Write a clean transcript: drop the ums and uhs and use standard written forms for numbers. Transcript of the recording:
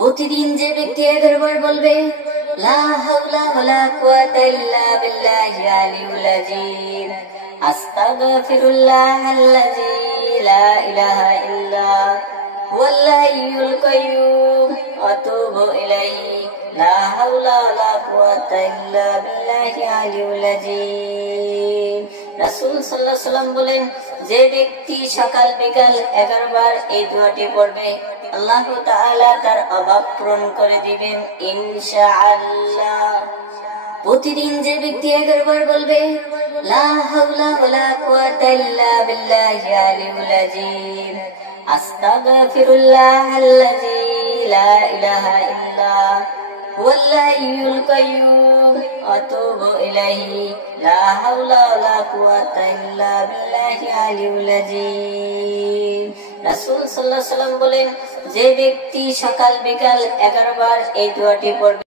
প্রতিদিন যে ব্যক্তি 11 বার বলবে লা হাওলা ওয়ালা কুওয়াতা ইল্লা বিল্লাহি আলিয়্যিল আযীম, আস্তাগফিরুল্লাহাল্লাযী লা ইলাহা ইল্লা হুয়াল হাইয়ুল কাইয়্যুম ওয়া আতুবু ইলাইহি, লা হাওলা ওয়ালা কুওয়াতা ইল্লা বিল্লাহি আলিয়্যিল আযীম। রাসূল সাল্লাল্লাহু আলাইহি ওয়াসাল্লাম বলেন, যে ব্যক্তি সকাল বিকাল 11 বার এই দোয়াটি পড়বে, আল্লাহ তাআলা তার অভাব পূরণ করে দিবেন ইনশাআল্লাহ। প্রতিদিন যে ব্যক্তি 11 বার বলবে লা হাওলা ওয়ালা কুওয়াতা ইল্লা বিল্লাহি আলিয়্যিল আযীম, আস্তাগফিরুল্লাহাল্লাযী লা ইলাহা ইল্লা হুয়াল হাইয়ুল কাইয়্যুম ওয়া আতুবু ইলাইহি, লা হাওলা ওয়ালা কুওয়াতা ইল্লা বিল্লাহি আলিয়্যিল আযীম। রাসূল সাল্লাল্লাহু আলাইহি ওয়াসাল্লাম বলেন, যে ব্যক্তি সকাল বিকাল 11 বার এই দোয়াটি পড়বে